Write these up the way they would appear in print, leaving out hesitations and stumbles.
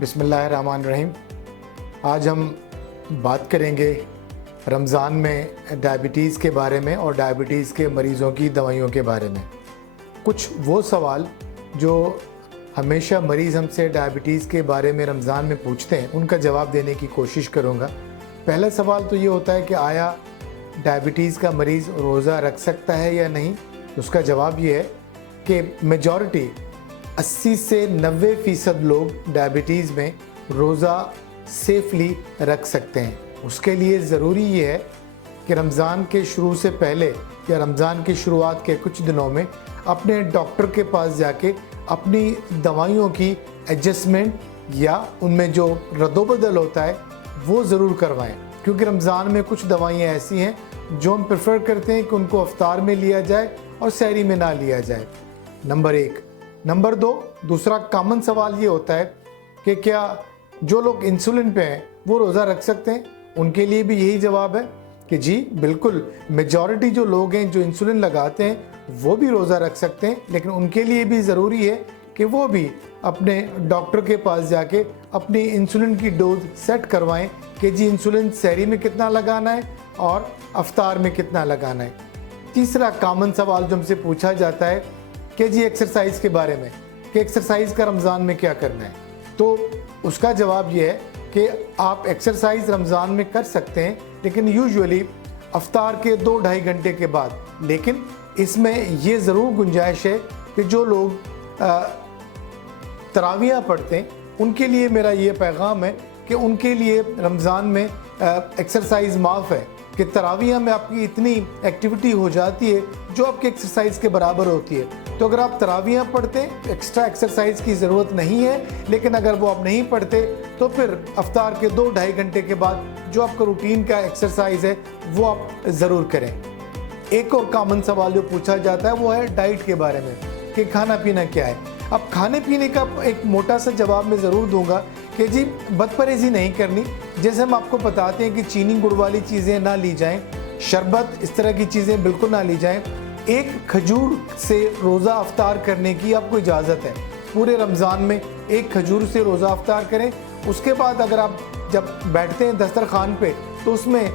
बिस्मिल्लाहिर्रहमानिर्रहीम। आज हम बात करेंगे रमज़ान में डायबिटीज़ के बारे में और डायबिटीज़ के मरीज़ों की दवाइयों के बारे में। कुछ वो सवाल जो हमेशा मरीज़ हमसे डायबिटीज़ के बारे में रमज़ान में पूछते हैं, उनका जवाब देने की कोशिश करूँगा। पहला सवाल तो ये होता है कि आया डायबिटीज़ का मरीज़ रोज़ा रख सकता है या नहीं। उसका जवाब ये है कि मेजॉरिटी 80 से 90% लोग डायबिटीज़ में रोज़ा सेफली रख सकते हैं। उसके लिए ज़रूरी ये है कि रमज़ान के शुरू से पहले या रमज़ान की शुरुआत के कुछ दिनों में अपने डॉक्टर के पास जाके अपनी दवाइयों की एडजस्टमेंट या उनमें जो रद्दोबदल होता है वो ज़रूर करवाएं, क्योंकि रमज़ान में कुछ दवाइयाँ ऐसी हैं जो हम प्रेफर करते हैं कि उनको इफ्तार में लिया जाए और सहरी में ना लिया जाए। नंबर 1। नंबर 2, दूसरा कॉमन सवाल ये होता है कि क्या जो लोग इंसुलिन पे हैं वो रोज़ा रख सकते हैं। उनके लिए भी यही जवाब है कि जी बिल्कुल, मेजॉरिटी जो लोग हैं जो इंसुलिन लगाते हैं वो भी रोज़ा रख सकते हैं, लेकिन उनके लिए भी ज़रूरी है कि वो भी अपने डॉक्टर के पास जाके अपनी इंसुलिन की डोज सेट करवाएं कि जी इंसुलिन सहरी में कितना लगाना है और इफ्तार में कितना लगाना है। तीसरा कॉमन सवाल जो हमसे पूछा जाता है कि जी एक्सरसाइज के बारे में, कि एक्सरसाइज का रमज़ान में क्या करना है। तो उसका जवाब ये है कि आप एक्सरसाइज रमज़ान में कर सकते हैं, लेकिन यूजुअली इफ्तार के 2-2.5 घंटे के बाद। लेकिन इसमें ये ज़रूर गुंजाइश है कि जो लोग तरावियाँ पढ़ते हैं उनके लिए मेरा ये पैगाम है कि उनके लिए रमज़ान में एक्सरसाइज माफ़ है कि तरावियाँ में आपकी इतनी एक्टिविटी हो जाती है जो आपकी एक्सरसाइज के बराबर होती है। तो अगर आप तरावियाँ पढ़ते हैं एक्स्ट्रा एक्सरसाइज की ज़रूरत नहीं है, लेकिन अगर वो आप नहीं पढ़ते तो फिर इफ्तार के 2-2.5 घंटे के बाद जो आपका रूटीन का एक्सरसाइज है वो आप ज़रूर करें। एक और कॉमन सवाल जो पूछा जाता है वो है डाइट के बारे में कि खाना पीना क्या है। अब खाने पीने का एक मोटा सा जवाब मैं ज़रूर दूंगा कि जी बदपरहेज़ी नहीं करनी। जैसे हम आपको बताते हैं कि चीनी गुड़ वाली चीज़ें ना ली जाएं, शरबत इस तरह की चीज़ें बिल्कुल ना ली जाएं। एक खजूर से रोज़ा अफ्तार करने की आपको इजाज़त है। पूरे रमज़ान में एक खजूर से रोज़ा अफ्तार करें। उसके बाद अगर आप जब बैठते हैं दस्तरखान पे तो उसमें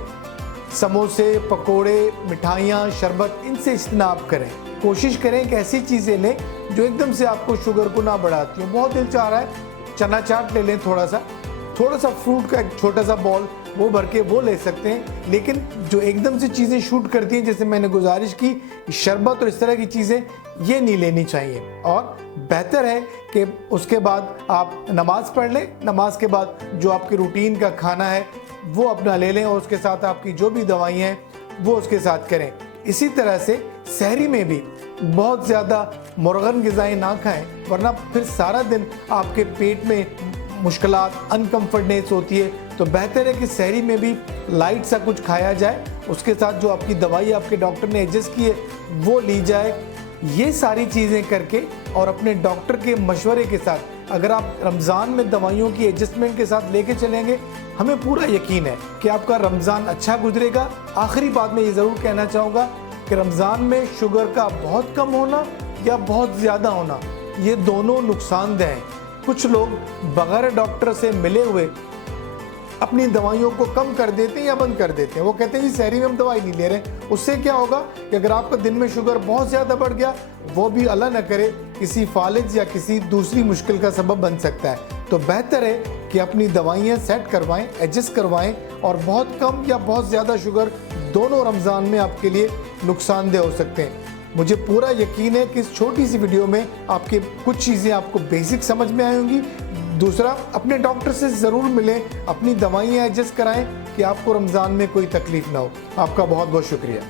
समोसे, पकोड़े, मिठाइयाँ, शरबत, इनसे इज्तनाब करें। कोशिश करें कि ऐसी चीज़ें लें जो एकदम से आपको शुगर को ना बढ़ाती हो। बहुत दिल चाह रहा है चना चाट ले लें, थोड़ा सा फ्रूट का एक छोटा सा बॉल वो भर के वो ले सकते हैं। लेकिन जो एकदम से चीज़ें शूट करती हैं, जैसे मैंने गुजारिश की शरबत और इस तरह की चीज़ें, ये नहीं लेनी चाहिए। और बेहतर है कि उसके बाद आप नमाज़ पढ़ लें। नमाज के बाद जो आपके रूटीन का खाना है वो अपना ले लें और उसके साथ आपकी जो भी दवाइयाँ हैं वो उसके साथ करें। इसी तरह से सहरी में भी बहुत ज़्यादा मुरगन ग़िज़ाएँ ना खाएं, वरना फिर सारा दिन आपके पेट में मुश्किलात, अनकम्फर्टनेस होती है। तो बेहतर है कि सहरी में भी लाइट सा कुछ खाया जाए, उसके साथ जो आपकी दवाई आपके डॉक्टर ने एडजस्ट की है वो ली जाए। ये सारी चीज़ें करके और अपने डॉक्टर के मशवरे के साथ अगर आप रमज़ान में दवाइयों की एडजस्टमेंट के साथ लेके चलेंगे, हमें पूरा यकीन है कि आपका रमज़ान अच्छा गुजरेगा। आखिरी बात मैं ये ज़रूर कहना चाहूँगा कि रमज़ान में शुगर का बहुत कम होना या बहुत ज़्यादा होना, ये दोनों नुकसानदेह हैं। कुछ लोग बगैर डॉक्टर से मिले हुए अपनी दवाइयों को कम कर देते हैं या बंद कर देते हैं। वो कहते हैं जी सहरी में हम दवाई नहीं ले रहे। उससे क्या होगा कि अगर आपका दिन में शुगर बहुत ज़्यादा बढ़ गया, वो भी अल्लाह न करे किसी फालिज या किसी दूसरी मुश्किल का सबब बन सकता है। तो बेहतर है कि अपनी दवाइयाँ सेट करवाएं, एडजस्ट करवाएं, और बहुत कम या बहुत ज़्यादा शुगर दोनों रमज़ान में आपके लिए नुकसानदेह हो सकते हैं। मुझे पूरा यकीन है कि इस छोटी सी वीडियो में आपके कुछ चीज़ें आपको बेसिक समझ में आई होंगी। दूसरा, अपने डॉक्टर से ज़रूर मिलें, अपनी दवाइयाँ एडजस्ट कराएं कि आपको रमज़ान में कोई तकलीफ़ ना हो। आपका बहुत बहुत शुक्रिया।